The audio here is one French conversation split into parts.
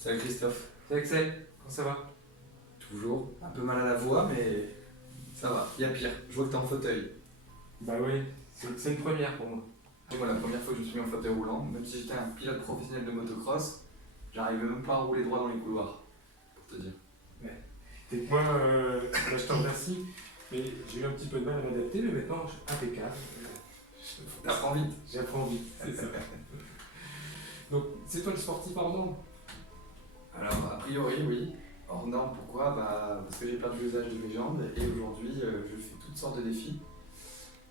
Salut Christophe. Salut Axel, comment ça va? Toujours un peu mal à la voix, mais ça va. Il y a pire. Je vois que t'es en fauteuil. Bah oui, c'est une première pour moi. Moi, la première fois que je me suis mis en fauteuil roulant, même si j'étais un pilote professionnel de motocross, j'arrivais même pas à rouler droit dans les couloirs, pour te dire. Et moi, je te remercie, mais j'ai eu un petit peu de mal à m'adapter, mais maintenant, je suis impeccable. T'apprends vite. J'apprends vite, c'est ça. Donc, c'est toi le sportif hors norme? Alors, a priori, oui. Hors norme, pourquoi? Parce que j'ai perdu l'usage de mes jambes et aujourd'hui, je fais toutes sortes de défis.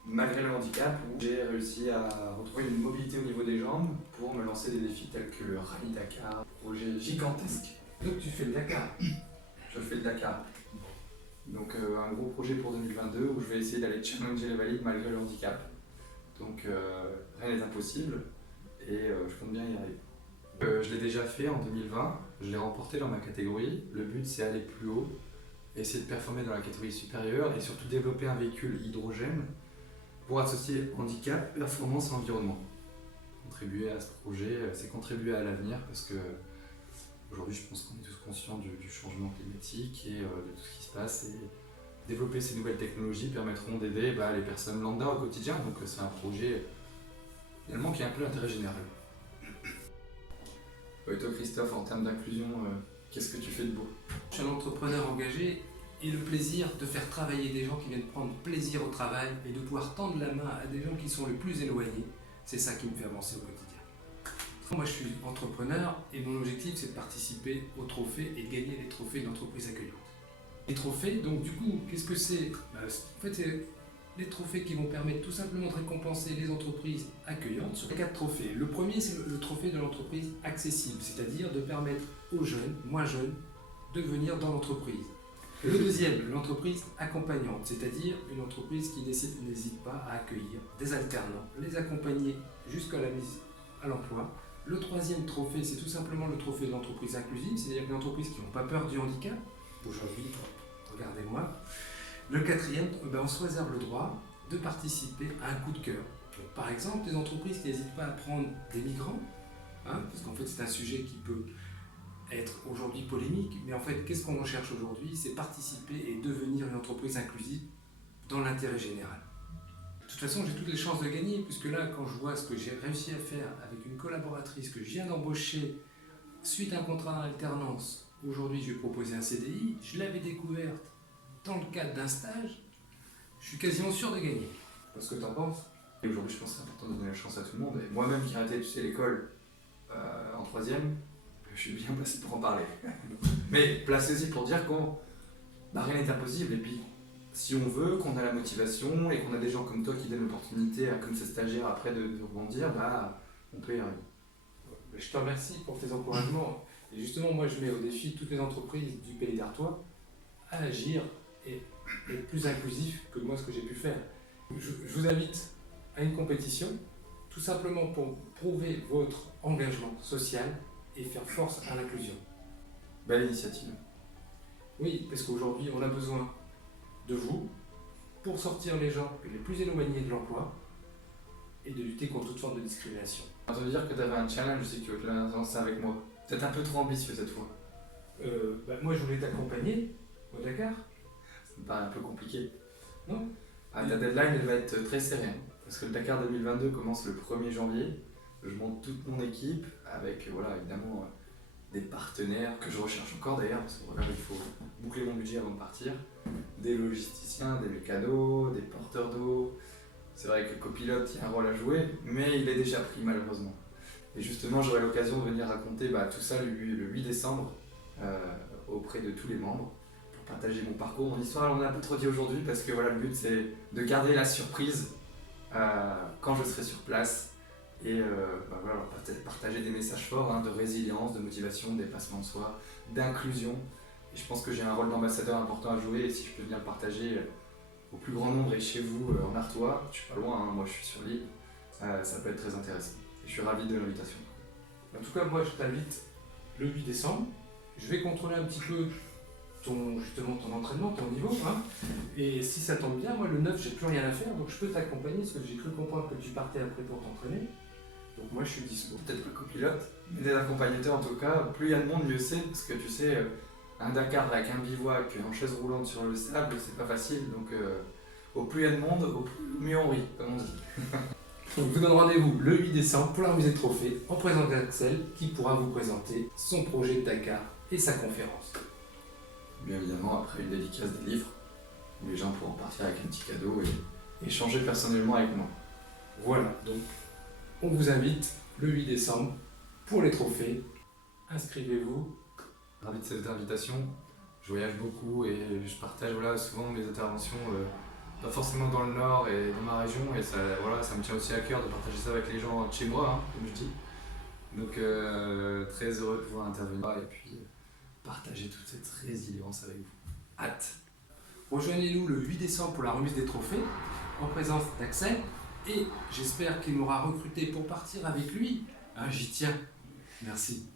Malgré le handicap, où j'ai réussi à retrouver une mobilité au niveau des jambes pour me lancer des défis tels que le Rallye Dakar, projet gigantesque. Donc, tu fais le Dakar. Je fais le Dakar. Donc un gros projet pour 2022 où je vais essayer d'aller challenger les valides malgré le handicap. Donc rien n'est impossible et je compte bien y arriver. Je l'ai déjà fait en 2020, je l'ai remporté dans ma catégorie. Le but c'est aller plus haut, essayer de performer dans la catégorie supérieure et surtout développer un véhicule hydrogène pour associer handicap, performance et environnement. Contribuer à ce projet, c'est contribuer à l'avenir parce que aujourd'hui, je pense qu'on est tous conscients du changement climatique et de tout ce qui se passe. Et développer ces nouvelles technologies permettront d'aider les personnes lambda au quotidien. Donc c'est un projet finalement qui a un peu l'intérêt général. Et toi Christophe, en termes d'inclusion, qu'est-ce que tu fais de beau? Je suis un entrepreneur engagé et le plaisir de faire travailler des gens qui viennent prendre plaisir au travail et de pouvoir tendre la main à des gens qui sont le plus éloignés, c'est ça qui me fait avancer au quotidien. Moi, je suis entrepreneur et mon objectif, c'est de participer aux trophées et de gagner les trophées d'entreprises accueillantes. Les trophées, donc du coup, qu'est-ce que c'est? En fait, c'est les trophées qui vont permettre tout simplement de récompenser les entreprises accueillantes sur 4 trophées. Le premier, c'est le trophée de l'entreprise accessible, c'est-à-dire de permettre aux jeunes, moins jeunes, de venir dans l'entreprise. Le deuxième, l'entreprise accompagnante, c'est-à-dire une entreprise qui n'hésite pas à accueillir des alternants, les accompagner jusqu'à la mise à l'emploi. Le troisième trophée, c'est tout simplement le trophée de l'entreprise inclusive, c'est-à-dire une entreprise qui n'ont pas peur du handicap. Aujourd'hui, regardez-moi. Le quatrième, on se réserve le droit de participer à un coup de cœur. Donc, par exemple, des entreprises qui n'hésitent pas à prendre des migrants, parce qu'en fait c'est un sujet qui peut être aujourd'hui polémique, mais en fait qu'est-ce qu'on recherche aujourd'hui? C'est participer et devenir une entreprise inclusive dans l'intérêt général. De toute façon, j'ai toutes les chances de gagner, puisque là, quand je vois ce que j'ai réussi à faire avec une collaboratrice que je viens d'embaucher suite à un contrat d'alternance, aujourd'hui je vais proposer un CDI, je l'avais découverte dans le cadre d'un stage, je suis quasiment sûr de gagner. Parce que t'en penses? Et aujourd'hui, je pense que c'est important de donner la chance à tout le monde. Et moi-même qui ai arrêté l'école en troisième, je suis bien placé pour en parler. Mais placé aussi pour dire qu'on rien n'est impossible. Et puis, si on veut, qu'on a la motivation et qu'on a des gens comme toi qui donnent l'opportunité, comme ces stagiaires après de rebondir, on peut y arriver. Je te remercie pour tes encouragements. Et justement, moi, je mets au défi toutes les entreprises du Pays d'Artois à agir et être plus inclusif que moi, ce que j'ai pu faire. Je vous invite à une compétition, tout simplement pour prouver votre engagement social et faire force à l'inclusion. Belle initiative. Oui, parce qu'aujourd'hui, on a besoin de vous pour sortir les gens les plus éloignés de l'emploi et de lutter contre toute forme de discrimination. Ça veut dire que tu avais un challenge aussi que tu veux lancer avec moi. Peut-être un peu trop ambitieux cette fois. Moi, je voulais t'accompagner au Dakar. Ça me paraît un peu compliqué. Non? Ta deadline elle va être très serrée. Parce que le Dakar 2022 commence le 1er janvier. Je monte toute mon équipe avec évidemment des partenaires que je recherche encore d'ailleurs, parce que il faut boucler mon budget avant de partir. Des logisticiens, des mécanos, des porteurs d'eau. C'est vrai que le copilote, il y a un rôle à jouer, mais il est déjà pris malheureusement. Et justement, j'aurai l'occasion de venir raconter tout ça le 8 décembre auprès de tous les membres pour partager mon parcours, mon histoire. On a un peu trop dit aujourd'hui parce que le but c'est de garder la surprise quand je serai sur place et partager des messages forts de résilience, de motivation, de dépassement de soi, d'inclusion. Et je pense que j'ai un rôle d'ambassadeur important à jouer et si je peux venir le partager au plus grand nombre et chez vous en Artois, je suis pas loin, moi je suis sur l'île, ça peut être très intéressant. Et je suis ravi de l'invitation. En tout cas, moi je t'invite le 8 décembre. Je vais contrôler un petit peu ton entraînement, ton niveau. Et si ça tombe bien, moi le 9, j'ai plus rien à faire, donc je peux t'accompagner parce que j'ai cru comprendre que tu partais après pour t'entraîner. Donc moi je suis dispo. Peut-être pas copilote, mais des accompagnateurs en tout cas, plus il y a de monde, mieux c'est, parce que tu sais, un Dakar avec un bivouac en chaise roulante sur le sable, c'est pas facile, donc au plus il y a de monde, au mieux on rit, comme on dit. Donc je vous donne rendez-vous le 8 décembre pour la remise des trophées en présence d'Axel qui pourra vous présenter son projet de Dakar et sa conférence. Bien évidemment, après une dédicace des livres, où les gens pourront partir avec un petit cadeau et échanger personnellement avec moi. Voilà, donc on vous invite le 8 décembre pour les trophées. Inscrivez-vous. Ravi de cette invitation. Je voyage beaucoup et je partage souvent mes interventions, pas forcément dans le nord et dans ma région, et ça me tient aussi à cœur de partager ça avec les gens de chez moi, comme je dis. Donc très heureux de pouvoir intervenir et puis partager toute cette résilience avec vous. Hâte. Rejoignez-nous le 8 décembre pour la remise des trophées en présence d'Axel et j'espère qu'il m'aura recruté pour partir avec lui. J'y tiens. Merci.